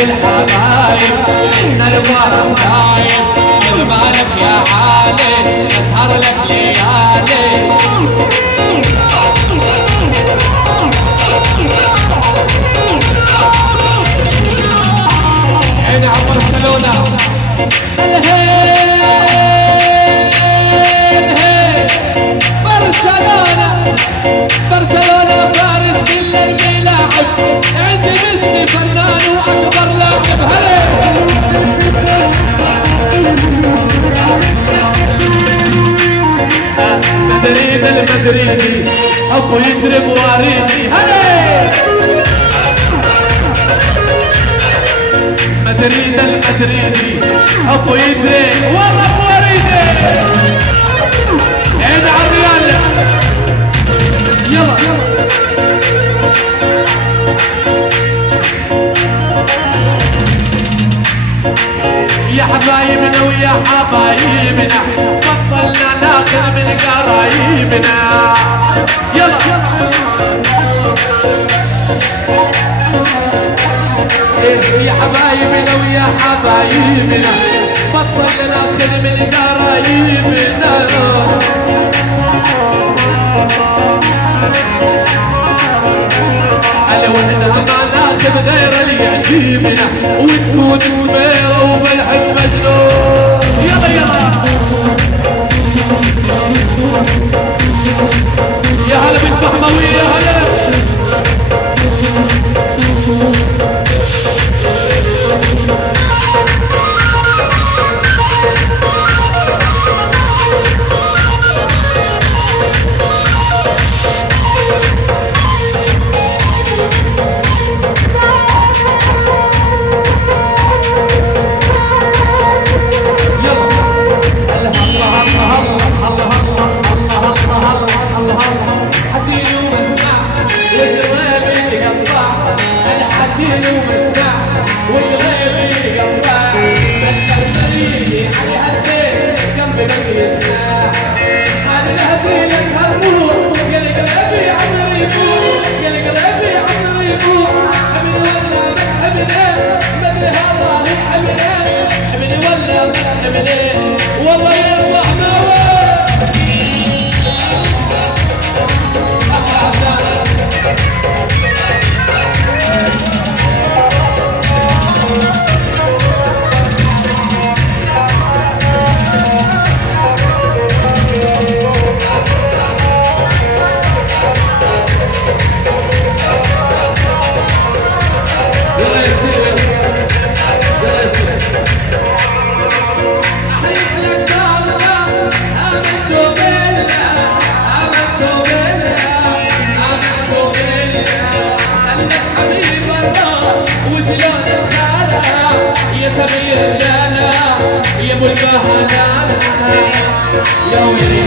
بالحبايب ان الفرح دايم بالمالك يا عالي اسهر لك ليالي عيني على برشلونة برشلونة برشلونة فارس كل اللي لاعب عندي ميسي فنان واكبر لاعب هلا مدريد المدريدي حبه يجري بواريدي هلا مدريد المدريدي حبه يجري والله بواريدي عيد على الريال يلا يا حبايبنا ويا حبايبنا بطلنا ناخذ من قرايبنا يلا يا حبايبنا ويا حبايبنا بطلنا ناخذ من قرايبنا على وحنا ما ناخذ غير اللي يعجبنا وتكون سميرة وملحق مجنون يلا يلا يا هلا بالفحموي يا هلا والله يا يا ابو البهانه يا ويلي